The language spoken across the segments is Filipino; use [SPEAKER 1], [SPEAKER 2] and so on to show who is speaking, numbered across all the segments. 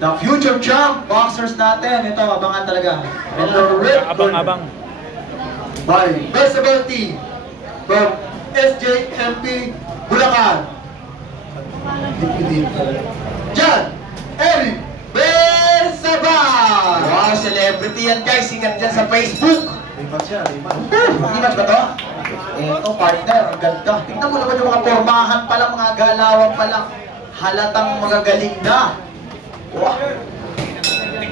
[SPEAKER 1] The future champ boxers natin. Ito, abangan talaga. And the red corner
[SPEAKER 2] Abang-abang.
[SPEAKER 1] by Decibel T from SJMP Bulacan. John Eric Bersabal! Wow, celebrity yan guys. Sikat dyan sa Facebook.
[SPEAKER 3] Rematch siya, rematch.
[SPEAKER 1] Rematch ba to? Ito, partner, ang ganda. Tingnan mo naman yung mga pormahan pa lang, mga galawan pa lang. Halatang magagaling na. Wow.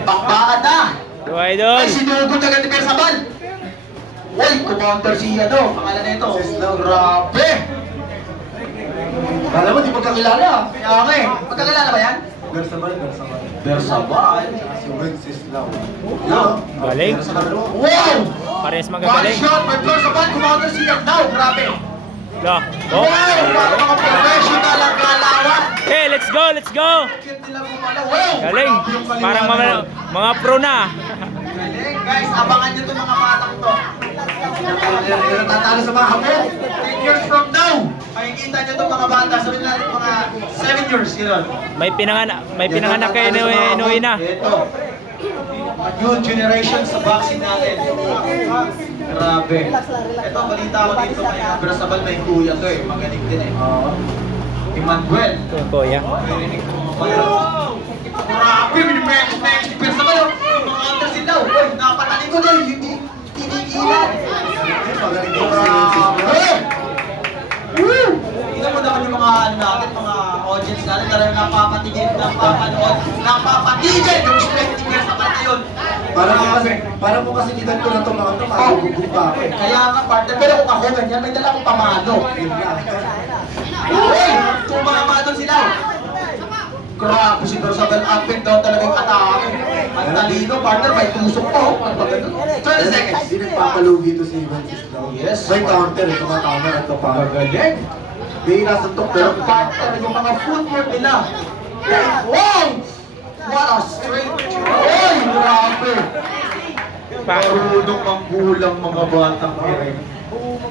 [SPEAKER 1] Bakbaan na.
[SPEAKER 2] Yo, idol.
[SPEAKER 1] Ay, sinugod agad ni Bersabal. Uy, kumonter si ano, pangalan na ito. Grabe.
[SPEAKER 3] Kala mo, di magkakilala.
[SPEAKER 1] Kaya nga eh, magkakilala ba yan?
[SPEAKER 3] Bersabal, Bersabal.
[SPEAKER 1] Bersabal.
[SPEAKER 3] Si Wenceslao. Yun.
[SPEAKER 2] Galing.
[SPEAKER 1] Wow!
[SPEAKER 2] Parehas
[SPEAKER 1] One
[SPEAKER 2] magagaling.
[SPEAKER 1] shot by Bersabal, kumonter si Yagdaw. Grabe.
[SPEAKER 2] Lo.
[SPEAKER 1] Wow!
[SPEAKER 2] Oh.
[SPEAKER 1] Para mga professional ang.
[SPEAKER 2] Okay, let's go, let's go. Galing. Parang mga, mga pro na.
[SPEAKER 1] Galing, guys. Abangan nyo itong mga batang to. Pero tatalo sa mga hapon. 10 years from now, makikita nyo itong mga bata. Sabihin natin mga 7 years, gano'n.
[SPEAKER 2] May pinanganak, may pinanganak kay Inuwi Inuwi na.
[SPEAKER 1] Ito. New generation sa boxing natin. Grabe. Ito, balita ko dito may Brasabal may kuya to eh. Magaling din eh. Emmanuel.
[SPEAKER 2] Ito
[SPEAKER 1] ko mga bayan. Grabe, minimex-mex ni Brasabal oh. Mga under sila. Uy, napataling ko doon. Hindi tinigilan.
[SPEAKER 3] Magaling Wenceslao.
[SPEAKER 1] Grabe! Woo! Tingnan mo naman yung mga ano natin, mga audience natin, talagang napapatigil, napapanood, napapatigil yung
[SPEAKER 3] Para mo kasi, para mo kasi edad ko na itong mga ito, magugugug pa ako eh.
[SPEAKER 1] Kaya nga partner, pero kung ako ganyan, may dala akong pamalo.
[SPEAKER 3] Yun nga.
[SPEAKER 1] Uy! Tumama doon sila. Grabe si Bersabel up and down talaga yung atake. Ang talino, partner, may tusok pa. oh. Pag pag ano. 20 seconds.
[SPEAKER 3] Hindi nagpapalugi ito si Wenceslao.
[SPEAKER 1] Yes.
[SPEAKER 3] May counter, ito nga counter, ito pa.
[SPEAKER 1] Magaling.
[SPEAKER 3] Hindi nasuntok
[SPEAKER 1] Pero
[SPEAKER 3] pero
[SPEAKER 1] partner, yung mga footwork nila. Wow! What a straight Uy! Grabe!
[SPEAKER 2] Pa.
[SPEAKER 1] Marunong ang gulang mga batang ere.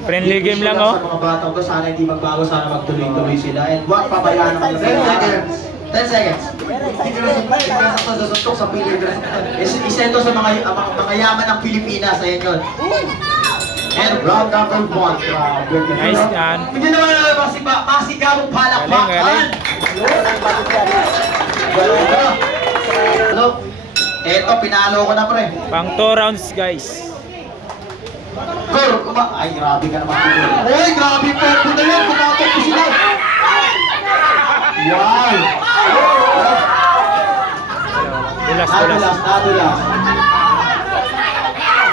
[SPEAKER 2] Friendly game lang oh.
[SPEAKER 1] Sa mga batang to, sana hindi magbago, sana magtuloy-tuloy sila. And wag pabayaan naman
[SPEAKER 3] 10 seconds.
[SPEAKER 1] 10 seconds.
[SPEAKER 3] Hindi ka nasuntok sa suntok sa piling.
[SPEAKER 1] Is, isa ito sa mga, ang mga, yaman ng Pilipinas. Ayan yun. And round number one. Grabe.
[SPEAKER 2] Nice yan.
[SPEAKER 1] Hindi naman na masigabong palakpakan.
[SPEAKER 2] Galing,
[SPEAKER 1] Galing. Hello? Eto, pinalo ko na pre.
[SPEAKER 2] Pang 2 rounds guys.
[SPEAKER 1] Gor, kuma... Ay, grabe ka naman. Uy, grabe po. Puta yan, kumatok ko sila. Wow.
[SPEAKER 2] Dulas, dulas.
[SPEAKER 1] Nadulas, nadulas.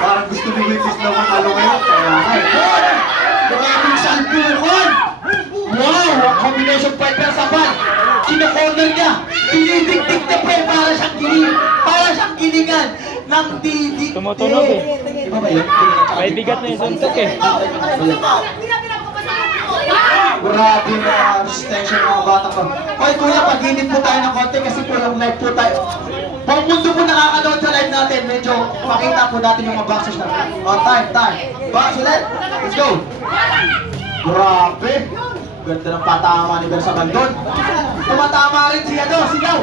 [SPEAKER 3] Parang gusto ni Wenceslao matalo ngayon. Kaya nga
[SPEAKER 1] Gilingan. Nang didikdik.
[SPEAKER 2] Tumutunog eh.
[SPEAKER 1] Iba ba yun?
[SPEAKER 2] May bigat na yung suntok eh.
[SPEAKER 1] Grabe na resistensya ng mga bata ko. Hoy kuya, pag-init po tayo ng konti kasi po yung live po tayo. Pang mundo po nakakanood sa live natin, medyo makita po natin yung mga boxers natin. Oh, time, time. Box ulit. Let's go. Grabe. Ganda ng patama ni Bersabal doon. Tumatama rin si ano, sigaw.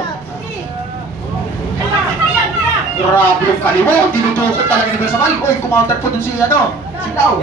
[SPEAKER 1] Grabe yung kaliwa. Tinutusok talaga ni Bersabal. Uy, kumounter po dun si ano, sigaw.